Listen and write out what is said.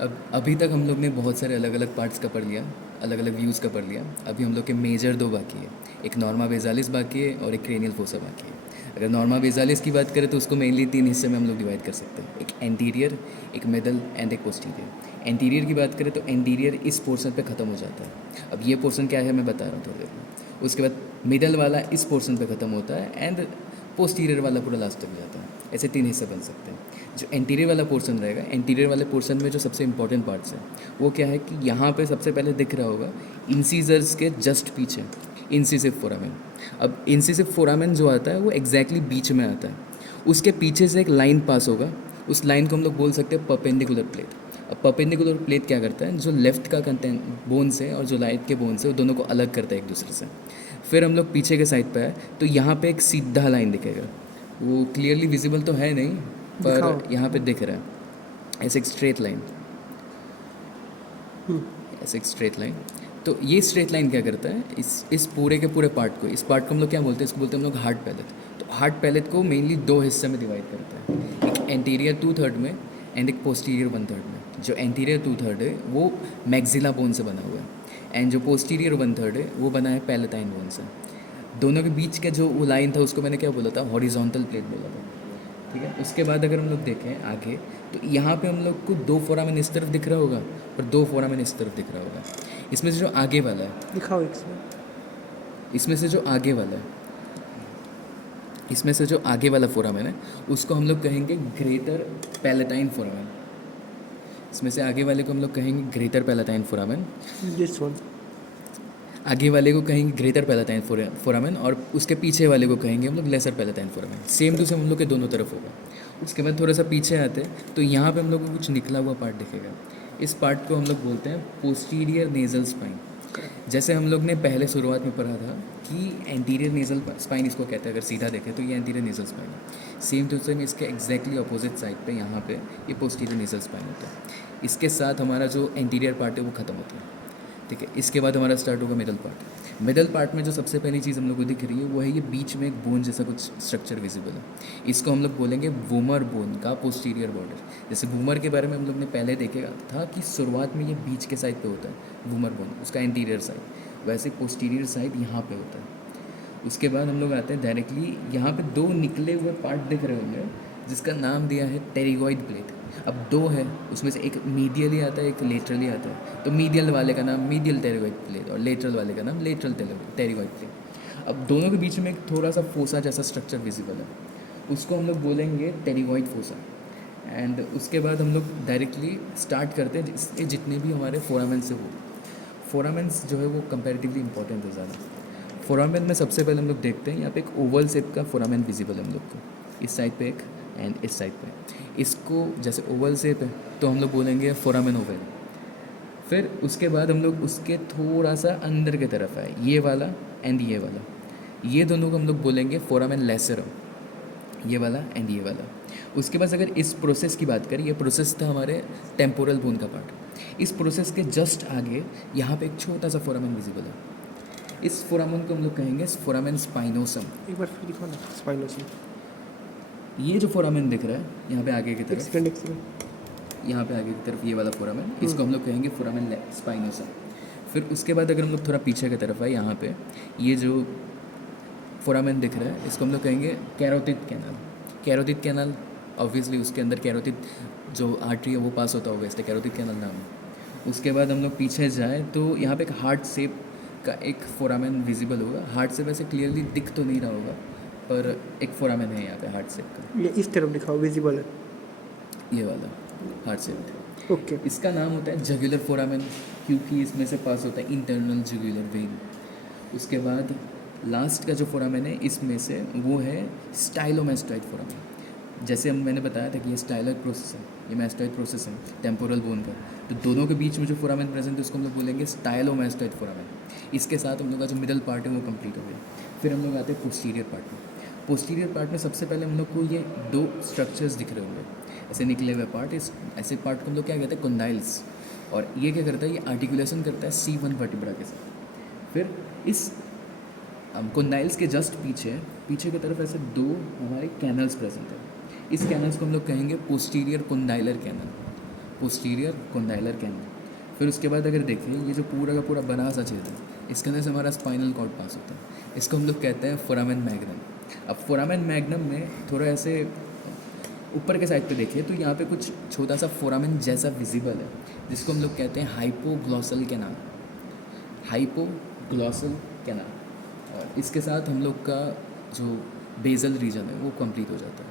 अब अभी तक हम लोग ने बहुत सारे अलग अलग पार्ट्स का पढ़ लिया, अलग अलग व्यूज़ का पढ़ लिया। अभी हम लोग के मेजर दो बाकी है, एक नॉर्मा बेसालिस बाकी है और एक क्रेनियल फोसा बाकी है। अगर नॉर्मा बेसालिस की बात करें तो उसको मेनली तीन हिस्से में हम लोग डिवाइड कर सकते हैं, एक एंटीरियर, एक मिडल एंड एक पोस्टीरियर। एंटीरियर की बात करें तो एंटीरियर इस पोर्शन पे ख़त्म हो जाता है। अब ये पोर्शन क्या है मैं बता रहा हूँ थोड़ी देर में। उसके बाद मिडल वाला इस पोर्शन पे ख़त्म होता है एंड पोस्टीरियर वाला पूरा लास्ट तक जाता है। ऐसे तीन हिस्से बन सकते हैं। जो एंटीरियर वाला पोर्शन रहेगा, एंटीरियर वाले पोर्शन में जो सबसे इंपॉर्टेंट पार्ट्स हैं वो क्या है कि यहाँ पे सबसे पहले दिख रहा होगा इंसीजर्स के जस्ट पीछे इंसिसिव फोरामेन। अब इंसिसिव फोरामेन जो आता है वो एग्जैक्टली बीच में आता है। उसके पीछे से एक लाइन पास होगा, उस लाइन को हम लोग बोल सकते हैं परपेंडिकुलर प्लेट। अब परपेंडिकुलर प्लेट क्या करता है, जो लेफ्ट का कंटेंट बोन्स है और जो राइट के बोन्स है वो दोनों को अलग करता है एक दूसरे से। फिर हम लोग पीछे के साइड पे आए तो यहाँ पे एक सीधा लाइन दिखेगा, वो क्लियरली विजिबल तो है नहीं दिखाओ। पर यहाँ पे दिख रहा है, ऐसे एक स्ट्रेट लाइन, ऐसे एक स्ट्रेट लाइन। तो ये स्ट्रेट लाइन क्या करता है, इस पूरे के पूरे पार्ट को, इस पार्ट को हम लोग क्या बोलते हैं, इसको बोलते हैं हम लोग हार्ड पैलेट। तो हार्ड पैलेट को मेनली दो हिस्से में डिवाइड करता है, एक एंटीरियर 2/3 में एंड एक पोस्टीरियर 1/3 में। जो एंटीरियर 2/3 है वो मैक्सिला बोन से बना हुआ है एंड जो पोस्टीरियर 1/3 है वो बना है पैलेटाइन बोन से। दोनों के बीच का जो वो लाइन था उसको मैंने क्या बोला था, हॉरिजॉन्टल प्लेट बोला था। ठीक है, उसके बाद अगर हम लोग देखें आगे तो यहाँ पे हम लोग को दो फोरामेन इस तरफ दिख रहा होगा और दो फोरामेन इस तरफ दिख रहा होगा। इसमें से जो आगे वाला है, दिखाओ इसमें। इसमें से जो आगे वाला है, इसमें से जो आगे वाला फोरामेन है उसको हम लोग कहेंगे ग्रेटर पैलेटाइन फोरामेन। इसमें से आगे वाले को हम लोग कहेंगे greater palatine foramen, this one. आगे वाले को कहेंगे ग्रेटर पैलेटाइन फोरामेन और उसके पीछे वाले को कहेंगे हम लोग lesser palatine foramen. Same to same हम लोग के दोनों तरफ होगा। उसके बाद थोड़ा सा पीछे आते हैं तो यहाँ पे हम लोग को कुछ निकला हुआ पार्ट दिखेगा। इस पार्ट को हम लोग बोलते हैं पोस्टीरियर नेजल स्पाइन। जैसे हम लोग ने पहले शुरुआत में पढ़ा था कि एंटीरियर नेजल स्पाइन इसको कहते हैं, अगर सीधा देखें तो ये एंटीरियर नेजल स्पाइन है। सेम टू सेम इसके एग्जैक्टली अपोजिट साइड पे यहाँ पे ये पोस्टीरियर नेजल स्पाइन होता है। इसके साथ हमारा जो एंटीरियर पार्ट है वो ख़त्म होता है। ठीक है, इसके बाद हमारा स्टार्ट होगा मिडल पार्ट। मिडल पार्ट में जो सबसे पहली चीज़ हम लोग को दिख रही है वो है ये बीच में एक बोन जैसा कुछ स्ट्रक्चर विजिबल है। इसको हम लोग बोलेंगे वूमर बोन का पोस्टीरियर बॉर्डर। जैसे वूमर के बारे में हम लोग ने पहले देखा था कि शुरुआत में ये बीच के साइड पे होता है वूमर बोन, उसका एंटीरियर साइड, वैसे पोस्टीरियर साइड यहाँ पे होता है। उसके बाद हम लोग आते हैं डायरेक्टली यहाँ पे दो निकले हुए पार्ट दिख रहे होंगे जिसका नाम दिया है टेरिगॉइड प्लेट। अब दो है उसमें से एक मीडियली आता है एक लेटरली आता है, तो मीडियल वाले का नाम मीडियल टेरिगॉइड प्लेट और लेटरल वाले का नाम लेटरल टेरिगॉइड प्लेट। अब दोनों के बीच में एक थोड़ा सा फोसा जैसा स्ट्रक्चर विजिबल है, उसको हम लोग बोलेंगे टेरिगॉइड फोसा। एंड उसके बाद हम लोग डायरेक्टली स्टार्ट करते हैं जिससे जितने भी हमारे फोरामेन से हो। फोरामेंस जो है वो कंपैरेटिवली इंपॉर्टेंट है ज़्यादा। फोरामेन में सबसे पहले हम लोग देखते हैं यहाँ पे एक ओवल शेप का फोरामेन विजिबल है हम लोग को, इस साइड पे एक एंड इस साइड पे। इसको जैसे ओवल शेप है तो हम लोग बोलेंगे फोरामेन ओवल। फिर उसके बाद हम लोग उसके थोड़ा सा अंदर की तरफ आए, ये वाला एंड ये वाला, ये दोनों को हम लोग बोलेंगे फोरामेन लेसरम, ये वाला एंड ये वाला। उसके बाद अगर इस प्रोसेस की बात करें, ये प्रोसेस था हमारे टेम्पोरल बोन का पार्ट। इस प्रोसेस के जस्ट आगे यहाँ पे एक छोटा सा फोरामेन विजिबल है, इस फोरामेन को हम लोग कहेंगे फोरामेन स्पाइनोसम। एक बार फिर दिखाओ ना स्पाइनोसम। ये जो फोरामेन दिख रहा है यहाँ पे आगे की एक तरफ, सेकंड एक सेकंड। यहाँ पे आगे की तरफ ये वाला फोरामेन, इसको हम लोग कहेंगे फोरामेन स्पाइनोसम। फिर उसके बाद अगर हम लोग थोड़ा पीछे की तरफ आए, यहाँ पे ये जो फोरामेन दिख रहा है इसको हम लोग कहेंगे carotid canal. Carotid canal obviously उसके अंदर कैरोटिड जो आर्टरी है वो पास होता होगा, इसलिए कैरोटिड कैनाल नाम है। उसके बाद हम लोग पीछे जाएँ तो यहाँ पे एक हार्ट शेप का एक फोरामेन विजिबल होगा। हार्ट से वैसे क्लियरली दिख तो नहीं रहा होगा पर एक फोरामेन है यहाँ पे हार्ट शेप का, ये इस तरफ दिखाओ, विजिबल है। ये वाला हार्ट शेप। ओके। इसका नाम होता है जगुलर फोरामेन क्योंकि इसमें से पास होता है इंटरनल जुगुलर वेन। उसके बाद लास्ट का जो फोरामेन है इसमें से वो है स्टाइलोमेस्टॉइड फोरामेन। जैसे हम मैंने बताया था कि ये स्टाइलर प्रोसेस है, ये मैस्टॉइड प्रोसेस है टेम्पोरल बोन का, तो दोनों के बीच में जो फोरामेन प्रेजेंट है उसको हम लोग बोलेंगे स्टाइलोमेस्टॉइड फोरामेन। इसके साथ हम लोग का जो मिडल पार्ट है वो कंप्लीट हो गया। फिर हम लोग आते हैं पोस्टीरियर पार्ट में। पोस्टीरियर पार्ट में सबसे पहले हम लोग को ये दो स्ट्रक्चर्स दिख रहे होंगे, ऐसे निकले हुए पार्ट। इस ऐसे पार्ट को हम लोग क्या कहते हैं, कंडाइल्स। और ये क्या करता है, ये आर्टिकुलेशन करता है C1 वर्टिब्रा के साथ। फिर इस कंडाइल्स के जस्ट पीछे पीछे की तरफ ऐसे दो हमारे कैनल्स प्रेजेंट है। इस कैनल्स को हम लोग कहेंगे posterior condylar canal. Posterior condylar canal. फिर उसके बाद अगर देखें ये जो पूरा का पूरा बड़ा सा छेद है, इसके अंदर से हमारा स्पाइनल कॉर्ड पास होता है। इसको हम लोग कहते हैं फोरामेन मैग्नम। अब फोरामेन मैग्नम में थोड़ा ऐसे ऊपर के साइड पे देखिए तो यहाँ पे कुछ छोटा सा फोरामेन जैसा विजिबल है, जिसको हम लोग कहते हैं हाइपोग्लॉसल कैनाल। Hypoglossal canal. और इसके साथ हम लोग का जो बेजल रीजन है वो कंप्लीट हो जाता है।